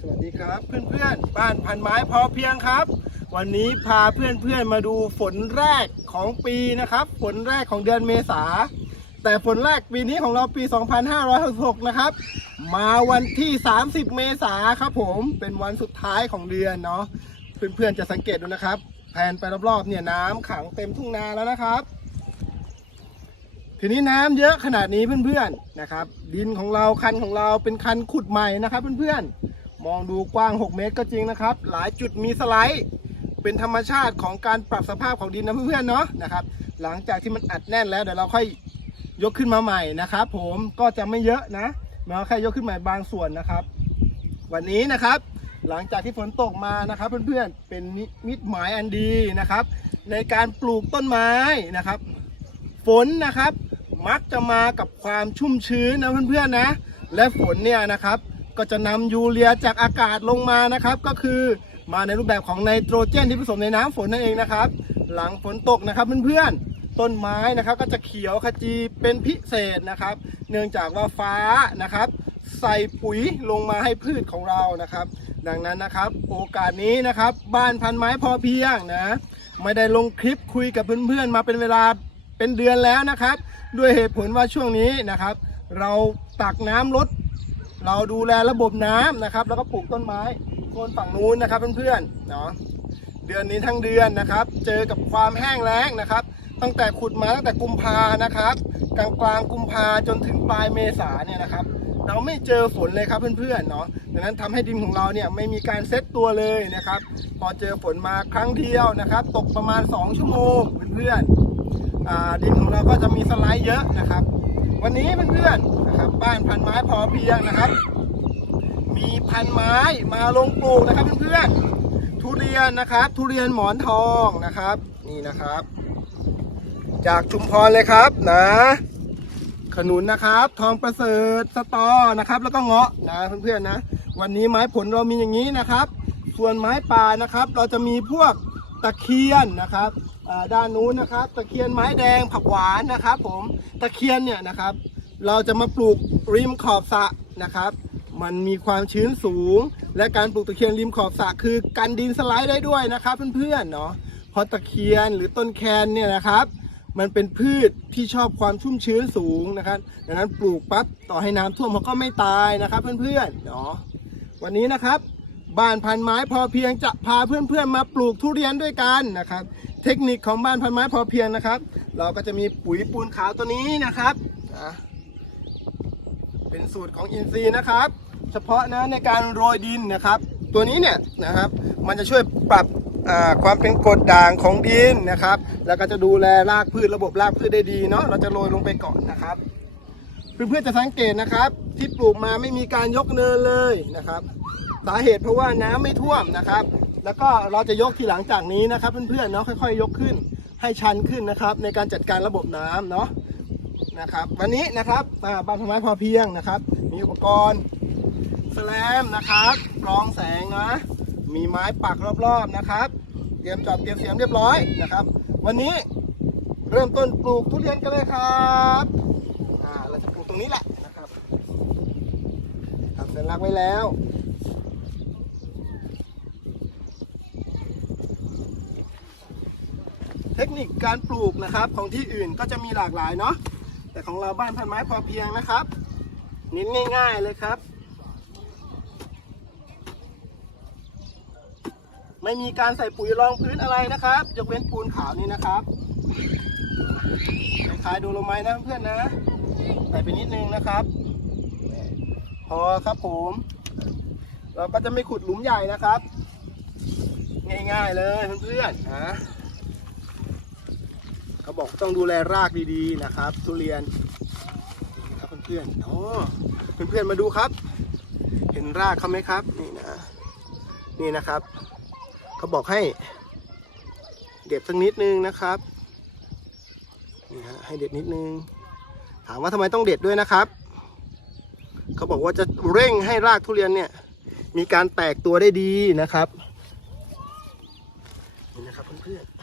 สวัสดีครับเพื่อนๆ บ้านพันไม้พอเพียงครับ วันนี้พาเพื่อนๆมาดูฝนแรกของปีนะครับ ฝนแรกของเดือนเมษา แต่ฝนแรกปีนี้ของเราปี 2566 นะครับ มาวันที่ 30 เมษาครับผมเป็นวันสุดท้ายของเดือนเนาะเพื่อนๆจะสังเกตดูนะครับ แผนไปรอบๆเนี่ยน้ำขังเต็มทุ่งนาแล้วนะครับทีนี้น้ำเยอะขนาดนี้เพื่อนๆนะครับ ดินของเราคันของเราเป็นคันขุดใหม่นะครับ เพื่อนๆ มองดูกว้าง 6 เมตรก็จริงนะครับ หลายจุดมีสไลด์ เป็นธรรมชาติของการปรับสภาพของดินนะเพื่อนๆเนาะนะครับ หลังจากที่มันอัดแน่นแล้วเดี๋ยวเราค่อยยกขึ้นมาใหม่นะครับผมก็จะไม่เยอะนะเราแค่ยกขึ้นใหม่บางส่วนนะครับ วันนี้นะครับ หลังจากที่ฝนตกมานะครับ เพื่อนๆเป็นมิตหมายอันดีนะครับ ในการปลูกต้นไม้นะครับ ฝนนะครับ มักจะมากับความชุ่มชื้นนะเพื่อนๆนะ และฝนเนี่ยนะครับ ก็จะนำยูเรียจากอากาศลงมานะครับ ก็คือมาในรูปแบบของไนโตรเจนที่ผสมในน้ำฝนนั่นเองนะครับ หลังฝนตกนะครับเพื่อนๆต้นไม้นะครับก็จะเขียวขจีเป็นพิเศษนะครับ เนื่องจากว่าฟ้านะครับ ใส่ปุ๋ยลงมาให้พืชของเรานะครับ ดังนั้นนะครับ โอกาสนี้นะครับ บ้านพันไม้พอเพียงนะไม่ได้ลงคลิปคุยกับเพื่อนๆ มาเป็นเวลาเป็นเดือนแล้วนะครับ ด้วยเหตุผลว่าช่วงนี้นะครับ เราตักน้ำลด เราดูแลระบบน้ำนะครับ แล้วก็ปลูกต้นไม้โซนฝั่งนู้นนะครับเพื่อนๆเนาะเดือนนี้ทั้งเดือนนะครับ เจอกับความแห้งแล้งนะครับ ตั้งแต่ขุดมาตั้งแต่กุมภานะครับ กลางกลางกุมภาจนถึงปลายเมษาเนี่ยนะครับ เราไม่เจอฝนเลยครับเพื่อนๆเนาะดังนั้นทำให้ดินของเราเนี่ยไม่มีการเซตตัวเลยนะครับ พอเจอฝนมาครั้งเดียวนะครับ ตกประมาณ 2 ชั่วโมงเพื่อนๆดินของเราก็จะมีสไลด์เยอะนะครับ วันนี้เพื่อนๆ นะครับ บ้านพันไม้พอเพียงนะครับ มีพันไม้มาลงปลูกนะครับเพื่อนๆทุเรียนนะครับ ทุเรียนหมอนทองนะครับ นี่นะครับ จากชุมพรเลยครับนะขนุนนะครับ ทองประเสริฐสตอนะครับ แล้วก็เงาะนะเพื่อนๆนะ วันนี้ไม้ผลเรามีอย่างนี้นะครับ ส่วนไม้ป่านะครับ เราจะมีพวกตะเคียนนะครับด้านนู้นนะครับ ตะเคียนไม้แดงผักหวานนะครับ ผมตะเคียนเนี่ยนะครับ เราจะมาปลูกริมขอบสระนะครับ มันมีความชื้นสูง และการปลูกตะเคียนริมขอบสระคือกันดินสไลด์ได้ด้วยนะครับเพื่อนๆเนาะเพราะตะเคียนหรือต้นแคนเนี่ยนะครับมันเป็นพืชที่ชอบความชุ่มชื้นสูงนะครับ ดังนั้นปลูกปั๊บต่อให้น้ำท่วมมันก็ไม่ตายนะครับเพื่อนๆเนาะวันนี้นะครับ บ้านพันไม้พอเพียงจะพาเพื่อนๆมาปลูกทุเรียนด้วยกันนะครับ เทคนิคของบ้านพันไม้พอเพียงนะครับ เราก็จะมีปุ๋ยปูนขาวตัวนี้นะครับอะ เป็นสูตรของอินทรีนะครับ เฉพาะนะในการโรยดินนะครับ ตัวนี้เนี่ยนะครับมันจะช่วยปรับความเป็นกรดด่างของดินนะครับ แล้วก็จะดูแลรากพืชระบบรากพืชได้ดีเนาะเราจะโรยลงไปก่อนนะครับเพื่อนๆจะสังเกตนะครับ ที่ปลูกมาไม่มีการยกเนินเลยนะครับสาเหตุเพราะว่าน้ำไม่ท่วมนะครับ แล้วก็เราจะยกทีหลังจากนี้นะครับ เพื่อนๆเนาะค่อยๆ ยกขึ้น ให้ชันขึ้นนะครับ ในการจัดการระบบน้ำเนาะ นะครับ วันนี้นะครับบ้านทำไม้พอเพียงนะครับ มีอุปกรณ์แสลมนะครับกรองแสงนะ มีไม้ปักรอบๆนะครับ เตรียมจอบเตรียมเสียมเรียบร้อยนะครับ วันนี้เริ่มต้นปลูกทุเรียนกันเลยครับอ่าเราจะปลูกตรงนี้แหละนะครับทำสัญลักษณ์ไว้แล้วเทคนิคการปลูกนะครับของที่อื่นก็จะมีหลากหลายเนาะ แต่ของเราบ้านพันไม้พอเพียงนะครับเน้นง่าย ๆเลยครับ ไม่มีการใส่ปุ๋ยรองพื้นอะไรนะครับ ยกเว้นปูนขาวนี่นะครับคล้ายดูโลไม้นะเพื่อนนะใส่ไปนิดนึงนะครับ พอครับผม เราก็จะไม่ขุดหลุมใหญ่นะครับ ง่ายๆเลยเพื่อนๆนะ เขาบอกต้องดูแลรากดีๆนะครับ ทุเรียนนี่ครับเพื่อนๆอ๋อเพื่อนๆมาดูครับ เห็นรากเขาไหมครับ นี่นะ นี่นะครับ เขาบอกให้ เด็ดสักนิดนึงนะครับนี่ฮะให้เด็ดนิดนึง ถามว่าทำไมต้องเด็ดด้วยนะครับ เขาบอกว่าจะเร่งให้รากทุเรียนเนี่ย มีการแตกตัวได้ดีนะครับ นี่นะครับเพื่อนๆ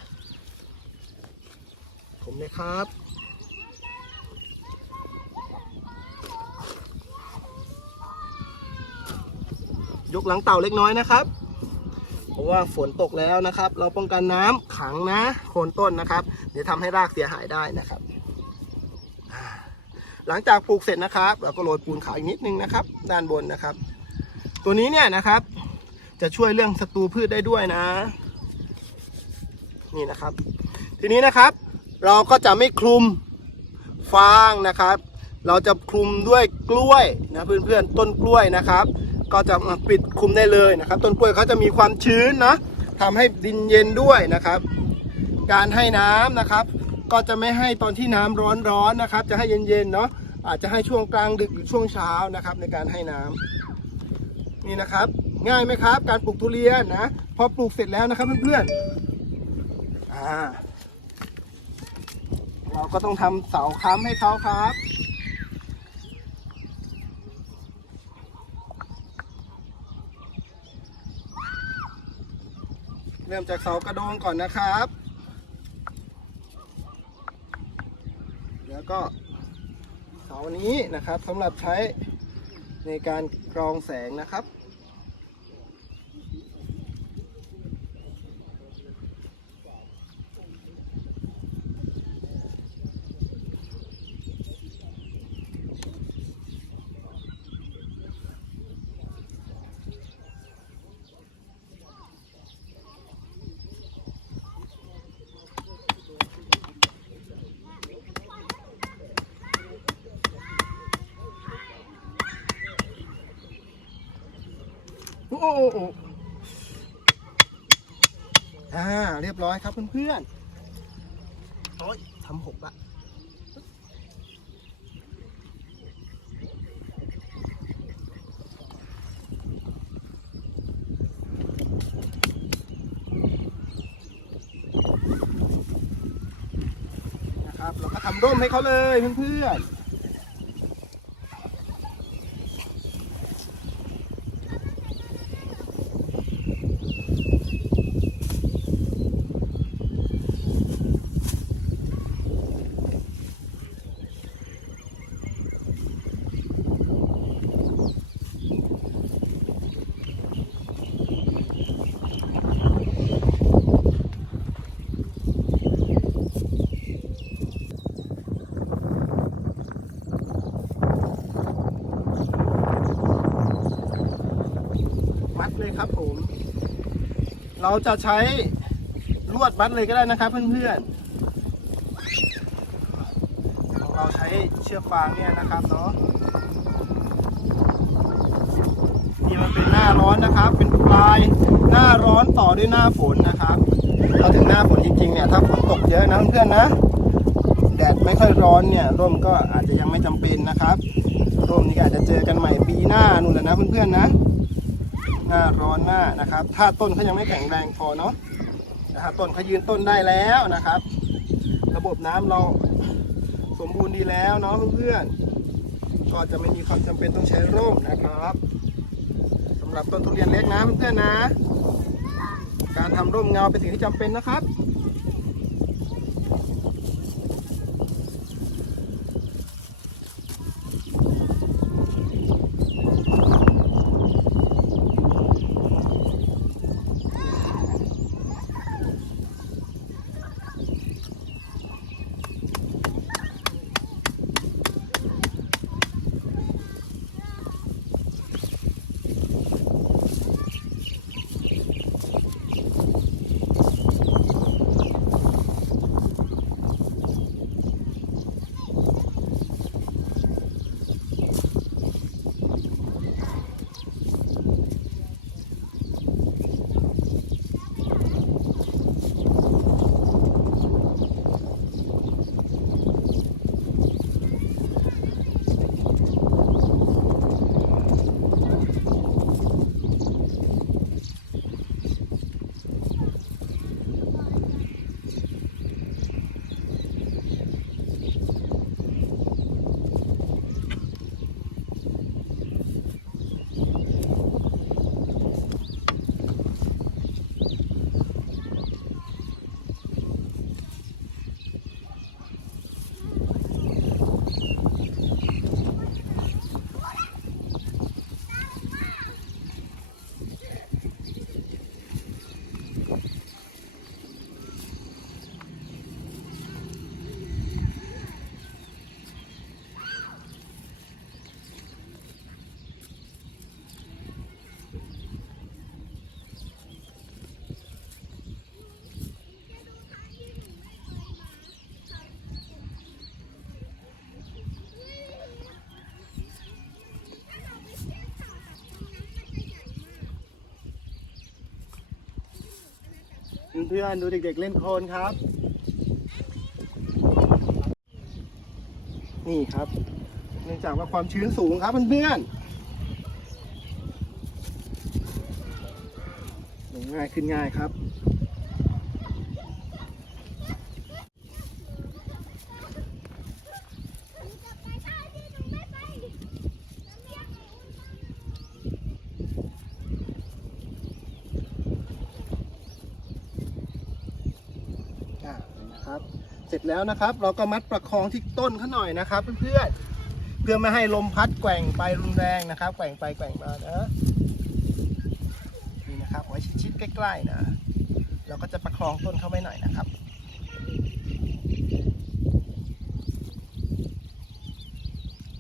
ผมเลยครับ ยกหลังเต่าเล็กน้อยนะครับ เพราะว่าฝนตกแล้วนะครับ เราป้องกันน้ำขังนะโคนต้นนะครับ เดี๋ยวทำให้รากเสียหายได้นะครับ หลังจากปลูกเสร็จนะครับ เราก็โรยปูนขาวอีกนิดนึงนะครับ ด้านบนนะครับ ตัวนี้เนี่ยนะครับจะช่วยเรื่องศัตรูพืชได้ด้วยนะ นี่นะครับ ทีนี้นะครับ เราก็จะไม่คลุมฟางนะครับ เราจะคลุมด้วยกล้วยนะเพื่อนๆต้นกล้วยนะครับ ก็จะปิดคลุมได้เลยนะครับ ต้นกล้วยเขาจะมีความชื้นนะทำให้ดินเย็นด้วยนะครับ การให้น้ำนะครับ ก็จะไม่ให้ตอนที่น้ำร้อนๆนะครับ จะให้เย็นๆเนาะอาจจะให้ช่วงกลางดึกหรือช่วงเช้านะครับ ในการให้น้ำนี่นะครับ ง่ายไหมครับ การปลูกทุเรียนนะพอปลูกเสร็จแล้วนะครับเพื่อนๆอ่า เราก็ต้องทำเสาค้ำให้เขาครับ เริ่มจากเสากระโดงก่อนนะครับ แล้วก็เสานี้นะครับสำหรับใช้ในการกรองแสงนะครับ อ่า เรียบร้อยครับเพื่อนๆโอ้ยทำหกละนะครับ เราก็ทำร่มให้เขาเลยเพื่อนๆ ครับผม เราจะใช้ลวดมัดเลยก็ได้นะครับ เพื่อนๆของเราใช้เชือกฟางเนี่ยนะครับเนาะนี่มันเป็นหน้าร้อนนะครับ เป็นปลายหน้าร้อนต่อด้วยหน้าฝนนะครับเราถึงหน้าฝนจริงๆเนี่ยถ้าฝนตกเยอะนะเพื่อนๆนะแดดไม่ค่อยร้อนเนี่ยร่มก็อาจจะยังไม่จำเป็นนะครับร่มนี่ก็อาจจะเจอกันใหม่ปีหน้านู่นแหละนะเพื่อนๆนะ หน้าร้อนหน้านะครับ ถ้าต้นเขายังไม่แข็งแรงพอเนาะนะครับต้นเขายืนต้นได้แล้วนะครับ ระบบน้ำเราสมบูรณ์ดีแล้วเนาะเพื่อนๆก็จะไม่มีความจำเป็นต้องใช้ร่มนะครับสำหรับต้นทุเรียนเล็กนะเพื่อนๆนะ การทำร่มเงาเป็นสิ่งที่จำเป็นนะครับ เพื่อนๆดูเด็ก ๆ เล่นโคลนครับ นี่ครับ เนื่องจากว่าความชื้นสูงครับเพื่อนๆลงง่ายขึ้นง่ายครับ อ่านะครับ เสร็จแล้วนะครับ เราก็มัดประคองที่ต้นเขาหน่อยนะครับเพื่อนๆเพื่อไม่ให้ลมพัดแกว่งไปรุนแรงนะครับแกว่งไปแกว่งมานะนี่นะครับไว้ชิดๆใกล้ๆนะเราก็จะประคองต้นเขาไว้หน่อยนะครับ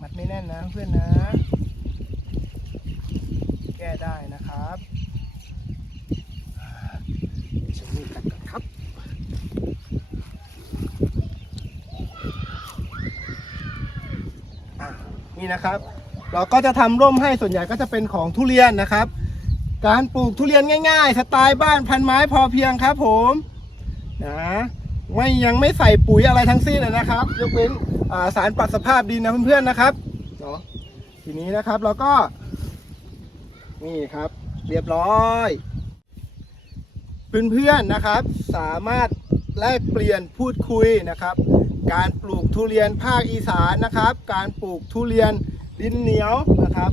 มัดไม่แน่นนะเพื่อนนะ แก้ได้นะครับอ่าเดี๋ยวฉันนี่กันก่อนครับ อะ นะครับ เราก็จะทำร่มให้ส่วนใหญ่ก็จะเป็นของทุเรียนนะครับ การปลูกทุเรียนง่าย ๆ สไตล์บ้านพันไม้พอเพียงครับผมนะไม่ยังไม่ใส่ปุ๋ยอะไรทั้งสิ้นเลยนะครับ ยกเว้นาสารปรับสภาพดินนะเพื่อนๆนะครับเนาะทีนี้นะครับเราก็ นี่ครับ เรียบร้อยเพื่อนๆนะครับ สามารถแลกเปลี่ยนพูดคุยนะครับ การปลูกทุเรียนภาคอีสานนะครับ การปลูกทุเรียนดินเหนียวนะครับ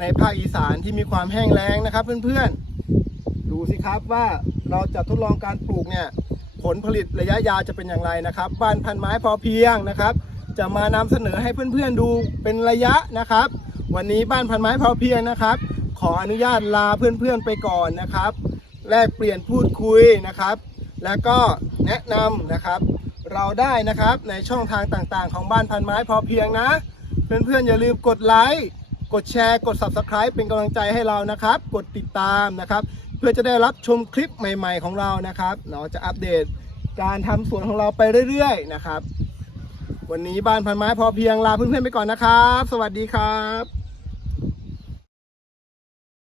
ในภาคอีสานที่มีความแห้งแล้งนะครับ เพื่อนๆ ดูสิครับว่าเราจะทดลองการปลูกเนี่ยผลผลิตระยะยาวจะเป็นอย่างไรนะครับ บ้านพันไม้พอเพียงนะครับ จะมานำเสนอให้เพื่อนๆดูเป็นระยะนะครับ วันนี้บ้านพันไม้พอเพียงนะครับ ขออนุญาตลาเพื่อนๆไปก่อนนะครับแลกเปลี่ยนพูดคุยนะครับ แล้วก็แนะนำนะครับ เราได้นะครับ ในช่องทางต่างๆ ของบ้านพันไม้พอเพียงนะ เพื่อนๆอย่าลืมกดไลค์กดแชร์กด Subscribe เป็นกำลังใจให้เรานะครับ กดติดตามนะครับ เพื่อจะได้รับชมคลิปใหม่ ๆ ของเรานะครับเนาะจะอัปเดตการทำสวนของเราไปเรื่อยๆนะครับ วันนี้บ้านพันไม้พอเพียงลาเพื่อนๆไปก่อนนะครับ สวัสดีครับ